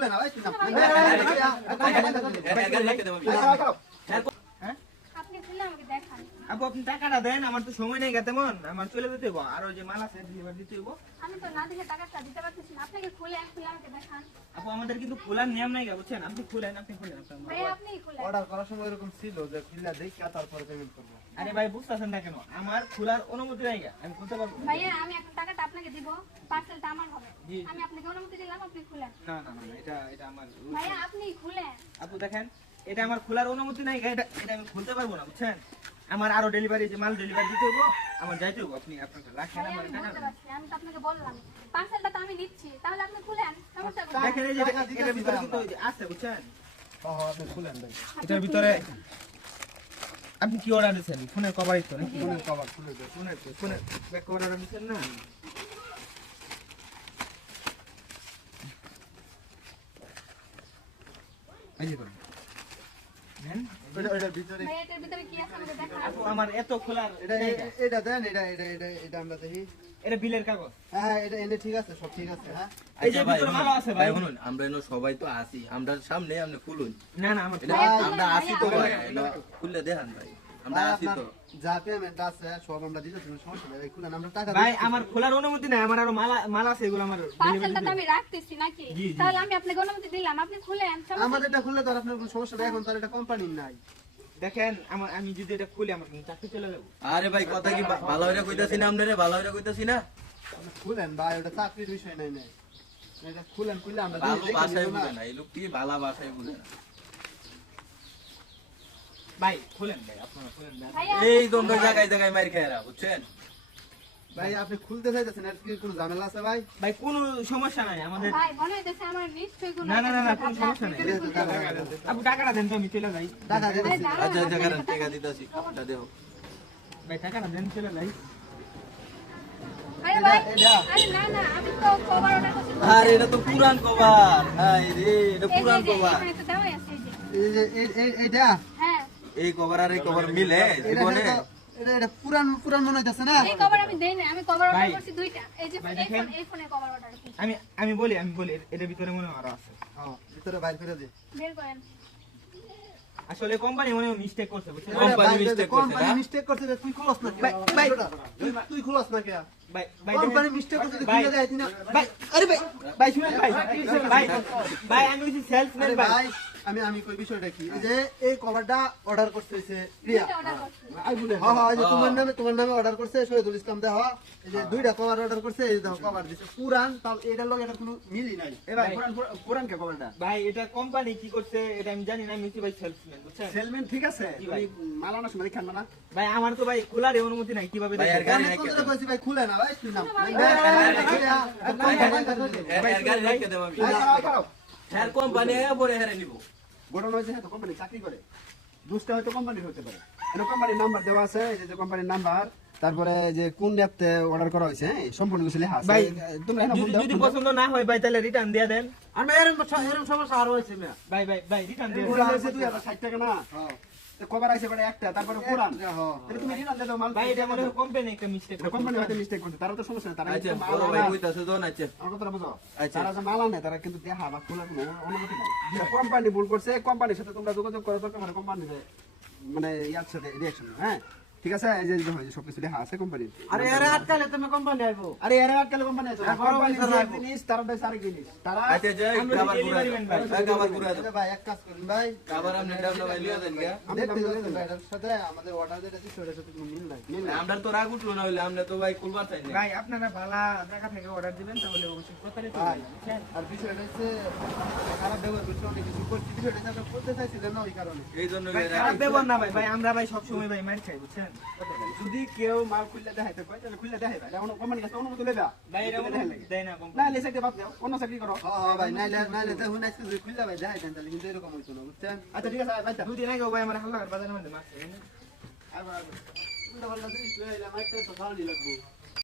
খুলে না ভাই তুই না আপনি খুলে আমাকে দেখান। আপু আপনি টাকাটা দেন, আমার তো সময় নেই তেমন, আমার চলে যেতে হইব, আর ওই যে মাল আছে ডেলিভারি দিতে হইব। আমি তো না দেখে টাকাটা দিতে পারতেছি না, আপনাকে খুলে আমাকে দেখান। আপু আমাদের কিন্তু খোলার নিয়ম নাই, বুঝছেন? আপনি খুলেন আপনার। ভাই আপনিই খুলেন। অর্ডার করার সময় এরকম ছিল যে খুলে দেই তারপরে পেমেন্ট করব। আরে ভাই বুঝতেছেন না কেন? আমার খোলার অনুমতি নাই, আমি খুলতে পারবো না। ভাইয়া আমি এখন টাকাটা আপনাকে দিব, পার্সেলটা আমার হবে। জি। আমি আপনাকে অনুমতি দিলাম, আপনি খুলেন। না না না, এটা আমার ভাইয়া আপনিই খুলেন। আপু দেখেন, এটা আমার খোলার অনুমতি নাই, এটা আমি খুলতে পারবো না, বুঝছেন? আমার আরো ডেলিভারি, যে মাল ডেলিভারি দিতে হইব, আমার যাইতে হইব। আপনি আপনাকে রাখেন, ভাইয়া আমার আমি টাকা বুঝতে পারছি, আমি তো আপনাকে বললাম পার্সেলটা তো আমি নিচ্ছি, তাহলে আপনি খুলেন, সমস্যা কোথায়? দেখেন এই যে এটার ভিতরে কিন্তু ওই যে আছে, বুঝছেন? হ্যাঁ আপনি খুলেন ভাই। এটার ভিতরে আপনি কি অর্ডার দিয়েছেন? ফোনের কভারই তো নাকি? ফোনের কভার খুলে দেন। ফোনের ব্যাক কভার অর্ডার দিয়েছেন না? এই যে করেন। নেন। এটার ভিতরে ভাইয়া এটার ভিতরে কি আছে আমাকে দেখান। আপু আমার এত খোলার এটা দেন, এটা আমরা দেখি। এটা বিলের কাগজ। হ্যাঁ এটা এনে ঠিক আছে, সব ঠিক আছে। হ্যাঁ এই যে ভিতরে মাল আছে ভাই। শুনুন, আমরা এনে সবাই তো আসি, আমরা সামনে আপনি খুলুন। না না আমার এটা আমরা আসি তো ভাই, এটা খুললে দেখান ভাই, আমরা আসি তো। যা পেমেন্ট আছে সব আমরা দিতে তুমি সমস্যা নেই ভাই, খুলেন আমরা টাকা ভাই আমার খোলার অনুমতি নাই, আমার আরো মাল আছে, এগুলো আমার পার্সেলটা তো আমি রাখতেছি নাকি? জি, জি। তাহলে আমি আপনাকে অনুমতি দিলাম, আপনি খুলেন, সমস্যা আমাদের এটা খুললে তো আর আপনার কোনো সমস্যা নেই, এখন তো আর এটা কোম্পানির নাই। দেখেন আমি যদি এটা খুলি আমার কিন্তু চাকরি চলে যাবো। আরে ভাই কথা কি ভালো হইরা কইতাছি না, আমরা ভালো হইরা কইতাছি না। আপনি খুলেন ভাই, ওটা চাকরির বিষয় নাই না। এটা খুলেন, খুলে আমরা ভালো দেখি ভাষায় না। বলে না, এই লোকটি ভালো ভাষায় বলে না। ভাই খুলেন ভাই, আপনারা খুলেন ভাই। ভাইয়া এই দন্ড জায়গায় জায়গায় মার খেয়ে বুঝছেন? ভাই আপনি খুলতে চাইতেছেন, এর কি কোনো ঝামেলা আছে ভাই? ভাই কোনো সমস্যা নাই আমাদের। ভাই মনে হইতেছে আমার নিশ্চয়ই কোনো না না না না, কোনো সমস্যা নাই। আপু টাকাটা দেন তো আমি চলে যাই। টাকা দিয়ে আরে দিচ্ছি। দাঁড়ান, আচ্ছা আচ্ছা আমি কারণ একটা টাকা দিতাছি, টাকা দেও। ভাই টাকাটা দেন চলে যাই। আরে ভাই, এটা। আরে না না, আমি তো কভার অর্ডার করছি। আরে এটা তো পুরান কভার, হাই রে এটা এই যে, পুরান এই যে, কভার। এখানে তো দেওয়াই আছে, এই যে। এই যে এইটা হ্যাঁ, এই কভার আর এই কভার মিলে জীবনে এটা পুরান পুরান মনে হইতাছে না? এই কভার আমি দেই না, আমি কভার অর্ডার ভাই, করছি দুইটা। এই যে ভাই এই দেখেন। ফোন, এই ফোনে কভার অর্ডার করছি। আমি বলি এটার ভিতরে মনে হয় আরো আছে। হ্যাঁ ভিতরে বাইর করে দে। বের করেন। আসলে কোম্পানি মনে হয় মিস্টেক করছে, বুঝছেন? কোম্পানি mistake করছে, কোম্পানি না? মিস্টেক করছে যে তুই খুলস না কে? ভাই, তুই খুলস না কে? ভাই কোম্পানি মিস্টেক করছে যে ভাই, খুলে দেয় তুই না? ভাই আরে ভাই শুনেন ভাই, ভাই আমি হচ্ছে সেলসম্যান আরে ভাই। ভাই আমি কই বিষয়টা কি? এই যে এই কভারটা অর্ডার করতেছে প্রিয়া। দুইটা অর্ডার করছি। হ্যাঁ হ্যাঁ, এই যে তোমার নামে অর্ডার করছে শহীদুল ইসলাম দেহ। এই যে দুইটা কভার অর্ডার করছে, এই দেখো কভার দিছে পুরান, তাও এটার লগে এটা কোনো মিলই নাই। এ ভাই পুরান কে কভারটা ভাই এটা কোম্পানি কি করছে এটা আমি জানি না, আমি হচ্ছে ভাই সেলসম্যান, বুঝছেন? সেলম্যান ঠিক আছে জি ভাই। তুমি মালানো সময় খান না ভাই আমার তো ভাই খোলার অনুমতি নাই, কিভাবে ভাই, দেখবো? আর গাড়ি অনেক রেখে কথা দাও। কইছি ভাই, খুলে না ভাই তুই না। এর গাড়ি রেখে দেব আমি। হ্যাঁ কোম্পানি পরে হেরে নিব। ঘটনা হয়েছে হয়তো কোম্পানি চাকরি করে দুষ্টা হয়তো কোম্পানির হতে পারে এখানে কোম্পানির নাম্বার দেওয়া আছে এই যে কোম্পানির নাম্বার তারপরে যে কোন অ্যাপতে অর্ডার করা হয়েছে হ্যাঁ সম্পূর্ণ কিছু লেখা আছে ভাই, তোমরা এখানে ফোন দাও যদি পছন্দ না হয় ভাই তাহলে রিটার্ন দিয়ে দেন। আমি এরকম সমস্যা আরো হয়েছে মিয়া। ভাই রিটার্ন দিয়ে পুরান দেন। হয়েছে 2060 টাকা না তো কভার আছে পরে একটা তারপরে পুরান তাহলে তুমি রিটার্ন দাও মাল ভাই এটা মনে হয় কোম্পানি একটা মিস্টেক এটা কোম্পানি হয়তো মিস্টেক করছে তারা তো সমস্যা নেই তারা আচ্ছা কিন্তু মাল বড় ভাই আনে। কইতাছে তো না, আচ্ছা আমার কথাটা বুঝো আচ্ছা। তারা যে মাল আনে তারা কিন্তু দেখা বা খোলার কোনো অনুমতি নাই কোম্পানি ভুল করছে কোম্পানির সাথে তোমরা যোগাযোগ করো দরকার মানে কোম্পানির মানে ইয়ার সাথে রিঅ্যাকশন হ্যাঁ ঠিক আছে এই যে সবকিছু দেখা আছে কোম্পানির আরে এর আটকালে তুমি কোম্পানি আইবো। আরে এর আটকালে কোম্পানি আছে কোম্পানি জিনিস তারা দেয় সারি জিনিস তারা আচ্ছা যাই আমরা খাবার পুরা delivery man ভাই। খাবার পুরা দাও। আরে ভাই এক কাজ করুন ভাই, খাবার আপনি ডাবলা ভাই লিয়া দেন গা। দেখতে যাচ্ছেন ভাই, এটার সাথে আমাদের অর্ডার যেটা ছিল ওটার সাথে কোনো মিল নাই। আমরা তো রাগ উঠলো না হইলে আমরা তো ভাই খুলবার চাই না। ভাই আপনারা ভালো জায়গা থেকে অর্ডার দিবেন তাহলে অবশ্যই প্রতারিত ভাই, হবেন, বুঝছেন? আর বিষয়টা হচ্ছে খারাপ ব্যবহার করছে, অনেক কিছু করছি, বিষয়টা হচ্ছে আমরা করতে চাইছিলেন না ওই কারণে। এই জন্য ভাই খারাপ ব্যবহার না ভাই, আমরা ভাই সবসময় ভাই মার খাই, বুঝছেন? যদি কেউ মাল খুললে দেখাইতে কয় তাহলে খুললে দেখাইবা এটা কোম্পানির কাছে অনুমতি লইবা ভাই এটা দেখাই লাগে দেয় না না কোম্পানি। এলে চাকরি বাদ দাও অন্য চাকরি করো হ্যাঁ ভাই, নাইলে তো হুন আজকে যদি খুললে ভাই দেখাই দেন, তাহলে কিন্তু এরকম হইতো না, বুঝছেন? আচ্ছা ঠিক আছে ভাই দুদিন আগে ভাই আমার হাল্লাকার বাজারের মধ্যে মারছে। উল্টা পাল্টা জিনিস লইয়া আইলে আমার একটা তো ভালোই লাগবো।